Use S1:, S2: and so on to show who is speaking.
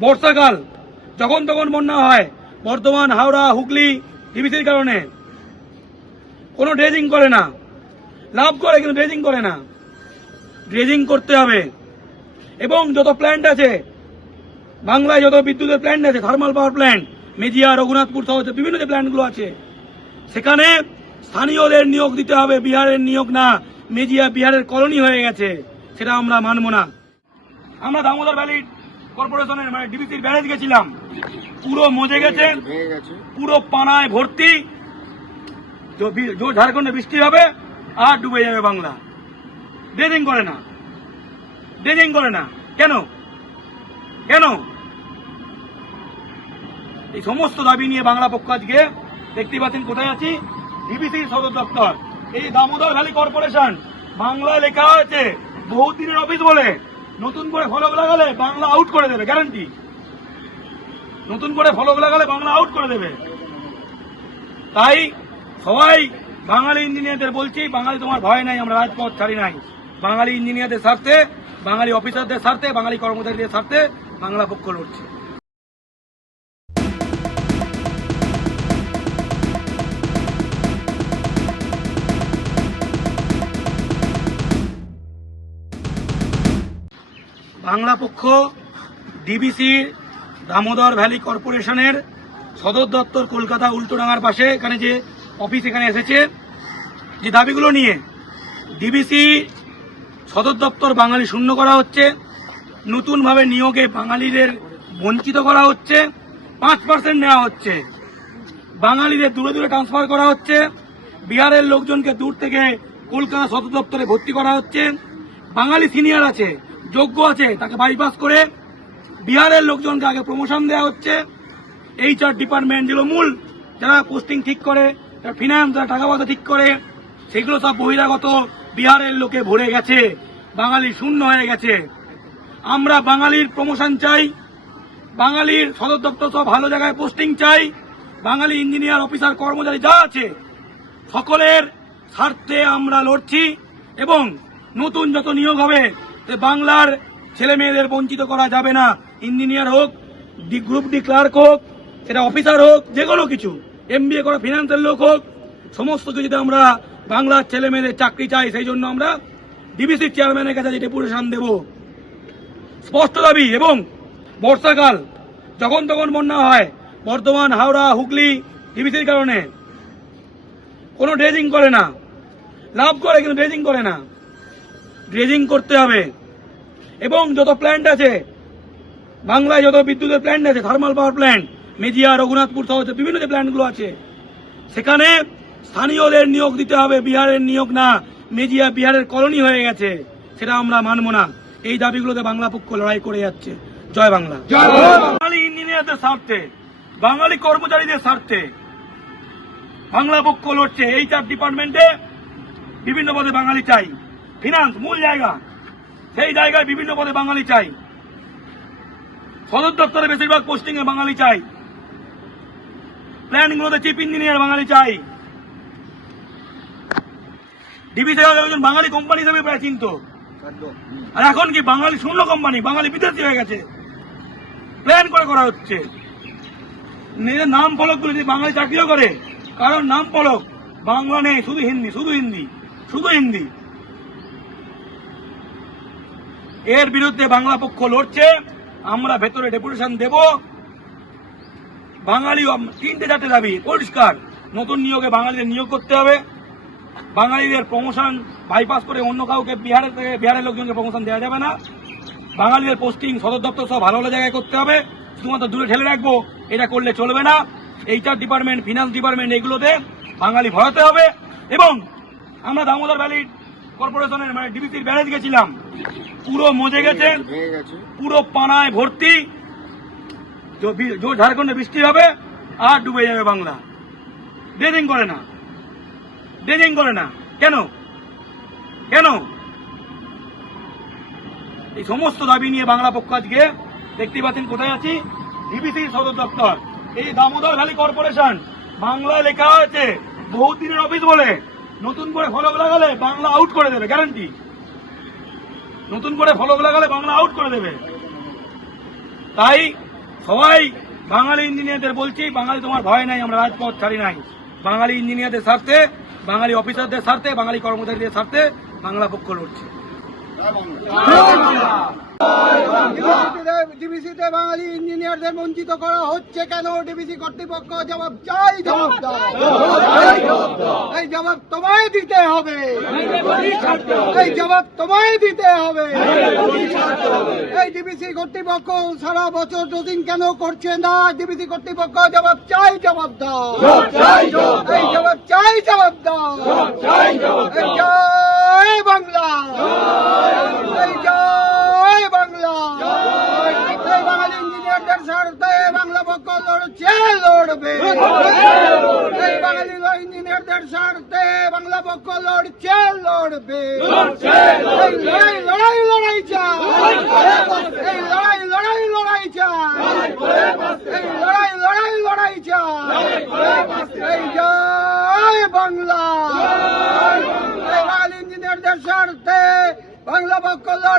S1: বর্ষাকাল, যখন তখন বন্যা হয়, বর্ধমান, হাওড়া, হুগলি ডিবিসির কারণে। কোনো ড্রেজিং করে না। লাভ করে, কিন্তু ড্রেজিং করে না। ড্রেজিং করতে হবে। এবং যত প্ল্যান্ট আছে, বাংলায় যত বিদ্যুতের প্ল্যান্ট আছে thermal power plant Mejia Raghunathpur সহ বিভিন্ন যে প্ল্যান্টগুলো আছে, সেখানে স্থানীয়দের নিয়োগ দিতে হবে, বিহারের নিয়োগ না মেজিয়া বিহারের কলোনি হয়ে গেছে, সেটা আমরা মানব না। আমরা দামোদর ভ্যালি কর্পোরেশনের মানে ডিবিসির ব্যারেজ গেছিলাম। পুরো মজে গেছে পুরো পানায় ভর্তি। ঝাড়খণ্ডে বৃষ্টি হবে আর ডুবে যাবে বাংলা। ড্রেজিং করে না। ড্রেজিং করে না। কেন? কেন? এই সমস্ত দাবি নিয়ে বাংলা পক্ষ আজকে দেখতে পাচ্ছেন কোথায় আছি? ডিবিসির সদর দপ্তর। এই দামোদর ভ্যালি কর্পোরেশন বাংলায় লেখা আছে বহুদিনের অফিস বলে। নতুন করে ফলক লাগালে বাংলা আউট করে দেবে গ্যারান্টি নতুন করে ফলক লাগালে বাংলা আউট করে দেবে। তাই সবাই বাঙালি ইঞ্জিনিয়ারদের বলছি, বাঙালি তোমার ভয় নাই, আমরা রাজপথ ছাড়ি নাই। বাঙালি ইঞ্জিনিয়ারদের স্বার্থে, বাঙালি অফিসারদের স্বার্থে, বাঙালি কর্মচারীদের স্বার্থে বাংলা পক্ষ লড়ছে। বাংলা পক্ষ ডিবিসির দামোদর ভ্যালি কর্পোরেশনের সদর দপ্তর কলকাতা উল্টোডাঙ্গার পাশে এখানে যে অফিস এখানে এসেছে, যে দাবিগুলো নিয়ে ডিবিসি সদর দপ্তর বাঙালি শূন্য করা হচ্ছে, নতুনভাবে নিয়োগে বাঙালিদের বঞ্চিত করা হচ্ছে, পাঁচ পার্সেন্ট নেওয়া হচ্ছে। বাঙালিদের দূরে দূরে ট্রান্সফার করা হচ্ছে, বিহারের লোকজনকে দূর থেকে কলকাতা সদর দপ্তরে ভর্তি করা হচ্ছে, বাঙালি সিনিয়র আছে। যোগ্য আছে, তাকে বাইপাস করে বিহারের লোকজনকে আগে প্রমোশন দেওয়া হচ্ছে। এইচআর ডিপার্টমেন্ট যেগুলো মূল, যারা পোস্টিং ঠিক করে, যারা ফিনান্স যারা টাকা পয়সা ঠিক করে, সেগুলো সব বহিরাগত বিহারের লোকে ভরে গেছে। বাঙালি শূন্য হয়ে গেছে। আমরা বাঙালির প্রমোশন চাই, বাঙালির সদর দপ্তর সব ভালো জায়গায় পোস্টিং চাই, বাঙালি ইঞ্জিনিয়ার অফিসার কর্মচারী যা আছে, সকলের স্বার্থে আমরা লড়ছি এবং নতুন যত নিয়োগ হবে বাংলার ছেলে মেয়েদের বঞ্চিত করা যাবে না। ইঞ্জিনিয়ার হোক গ্রুপ ডি ক্লার্ক হোক, সেটা অফিসার হোক যে কোনো কিছু এমবিএ করা ফিনান্সের লোক হোক, সমস্ত কিছুতে আমরা বাংলার ছেলে মেয়েদের চাকরি চাই, সেই জন্য আমরা ডিবিসির চেয়ারম্যানের কাছে ডেপুটেশন দেব। স্পষ্ট দাবি, এবং বর্ষাকাল, যখন তখন বন্যা হয়, বর্ধমান, হাওড়া, হুগলি ডিবিসির কারণে। কোনো ড্রেজিং করে না। লাভ করে, কিন্তু ড্রেজিং করে না। ড্রেজিং করতে হবে। এবং যত প্ল্যান্ট আছে বাংলায় যত বিদ্যুতের প্ল্যান্ট আছে thermal power plant Mejia Raghunathpur সহ বিভিন্ন যে প্ল্যান্টগুলো আছে সেখানে স্থানীয়দের নিয়োগ দিতে হবে বিহারের নিয়োগ না মেজিয়া বিহারের কলোনি হয়ে গেছে সেটা আমরা মানব না। এই দাবিগুলোতে বাংলা পক্ষ লড়াই করে যাচ্ছে। জয় বাংলা। বাঙালি ইঞ্জিনিয়ারদের স্বার্থে বাঙালি কর্মচারীদের স্বার্থে বাংলা পক্ষ লড়ছে। এই চার ডিপার্টমেন্টে বিভিন্ন পদে বাঙালি চাই। ফিনান্স মূল জায়গা। সেই জায়গায় বিভিন্ন পদে বাঙালি চাই। সদর দপ্তরে বেশিরভাগ পোস্টিং এ বাঙালি চাই। প্ল্যানগুলোতে চিফ ইঞ্জিনিয়ার বাঙালি চাই। ডিবিসি একজন বাঙালি কোম্পানি হিসেবে প্রায় চিন্ত আর এখন কি বাঙালি শূন্য কোম্পানি বাঙালি বিদেশি হয়ে গেছে। প্ল্যান করে করা হচ্ছে। নিজের নাম ফলকগুলো বাঙালি চাকরিও করে, কারণ নাম ফলক বাংলা নেই, শুধু হিন্দি শুধু হিন্দি শুধু হিন্দি। এর বিরুদ্ধে বাংলা পক্ষ লড়ছে, আমরা ভেতরে ডেপুটেশন দেব। বাঙালি তিনটে চারটে দাবি, পরিষ্কার। নতুন নিয়োগে বাঙালিদের নিয়োগ করতে হবে। বাঙালিদের প্রমোশন বাইপাস করে অন্য কাউকে বিহারের থেকে বিহারের লোকজনকে প্রমোশন দেওয়া যাবে না। বাঙালিদের পোস্টিং সদর দপ্তর সব ভালো ভালো জায়গায় করতে হবে। শুধুমাত্র দূরে ঠেলে রাখব, এটা করলে চলবে না। এইচআর ডিপার্টমেন্ট ফিনান্স ডিপার্টমেন্ট এগুলোতে বাঙালি ভরাতে হবে। এবং আমরা দামোদর ভ্যালি কর্পোরেশনের মানে ডিবিসির ব্যারেজ গেছিলাম। পুরো মজে গেছে পুরো পানায় ভর্তি। ঝাড়খণ্ডে বৃষ্টি হবে আর ডুবে যাবে বাংলা। ড্রেজিং করে না। ড্রেজিং করে না। কেন? কেন? এই সমস্ত দাবি নিয়ে বাংলা পক্ষ আজকে দেখতে পাচ্ছেন কোথায় আছি? ডিবিসির সদর দপ্তর। এই দামোদর ভ্যালি কর্পোরেশন বাংলায় লেখা আছে বহুদিনের অফিস বলে। নতুন করে ফলক লাগালে বাংলা আউট করে দেবে গ্যারান্টি নতুন করে ফলক লাগালে বাংলা আউট করে দেবে। তাই সবাই বাঙালি ইঞ্জিনিয়ারদের বলছি, বাঙালি তোমার ভয় নাই, আমরা রাজপথ ছাড়ি নাই। বাঙালি ইঞ্জিনিয়ারদের স্বার্থে, বাঙালি অফিসারদের স্বার্থে, বাঙালি কর্মচারীদের স্বার্থে বাংলা পক্ষ লড়ছে।
S2: ডিবিসিতে বাঙালি ইঞ্জিনিয়ারদের বঞ্চিত করা হচ্ছে কেন? ডিবিসি কর্তৃপক্ষ জবাব চাই জবাব এই জবাব তোমায় দিতে হবে। এই জবাব তোমায় দিতে হবে। এই ডিবিসি কর্তৃপক্ষ সারা বছর ডোজিং কেন করছে না? ডিবিসি কর্তৃপক্ষ জবাব চাই জবাব দাও। এই জবাব চাই জবাব দাও। জয় বাংলা। জয় বাংলা। বাঙালি ইঞ্জিনিয়ারদের স্বার্থে বাংলা পক্ষ লড়ছে, লড়বে। এই বাঙালি ইঞ্জিনিয়ারদের স্বার্থে বাংলা পক্ষ লড়ছে, লড়বে এই লড়াই লড়াই লড়াই চাই এই লড়াই লড়াই লড়াই চাই এই লড়াই লড়াই লড়াই চাই এই জয় বাংলা এই বাঙালি ইঞ্জিনিয়ারদের স্বার্থে বাংলা